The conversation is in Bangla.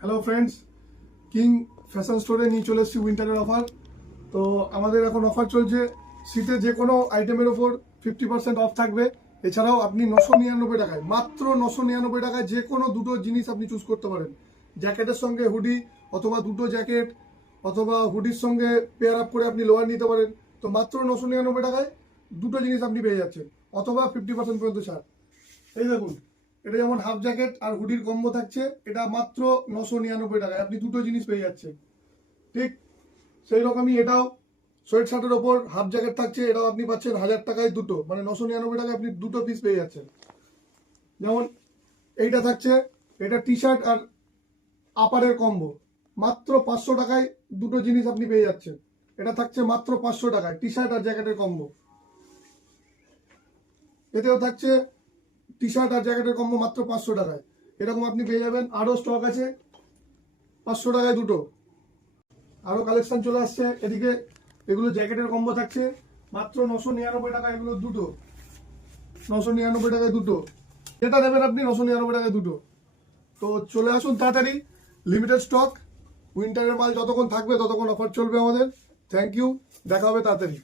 হ্যালো ফ্রেন্ডস, কিং ফ্যাশন স্টোরে নিয়ে চলে এসেছি উইন্টারের অফার। তো আমাদের এখন অফার চলছে, শীতে যে কোনো আইটেমের ওপর 50% অফ থাকবে। এছাড়াও আপনি 999 টাকায়, মাত্র 999 টাকায় যে কোনো দুটো জিনিস আপনি চুজ করতে পারেন। জ্যাকেটের সঙ্গে হুডি, অথবা দুটো জ্যাকেট, অথবা হুডির সঙ্গে পেয়ার আপ করে আপনি লোয়ার নিতে পারেন। তো মাত্র 999 টাকায় দুটো জিনিস আপনি পেয়ে যাচ্ছেন, অথবা 50% পর্যন্ত ছাড়। এই দেখুন, এটা যেমন হাফ জ্যাকেট আর হুডির কম্বো থাকছে, এটা মাত্র 999 টাকায় আপনি দুটো জিনিস পেয়ে যাচ্ছেন। ঠিক সেই রকমই এটাও সোয়েট শার্টের ওপর হাফ জ্যাকেট থাকছে, এটাও আপনি পাচ্ছেন 1000 টাকায় দুটো, মানে 999 টাকায় আপনি দুটো পিস পেয়ে যাচ্ছেন। যেমন এইটা থাকছে, এটা টি শার্ট আর আপারের কম্বো, মাত্র 500 টাকায় দুটো জিনিস আপনি পেয়ে যাচ্ছেন। এটা থাকছে মাত্র 500 টাকায়, টি শার্ট আর জ্যাকেটের কম্বো। এতেও থাকছে টি শার্ট আর জ্যাকেটের কম্বো মাত্র 500 টাকায়। এরকম আপনি পেয়ে যাবেন, আরও স্টক আছে 500 টাকায় দুটো। আরও কালেকশন চলে আসছে এদিকে। এগুলো জ্যাকেটের কম্বো থাকছে মাত্র 999 টাকায়, এগুলো দুটো 999 টাকায় দুটো। যেটা নেবেন আপনি 999 টাকায় দুটো। তো চলে আসুন তাড়াতাড়ি, লিমিটেড স্টক, উইন্টারের মাল যতক্ষণ থাকবে ততক্ষণ অফার চলবে আমাদের। থ্যাংক ইউ, দেখা হবে তাড়াতাড়ি।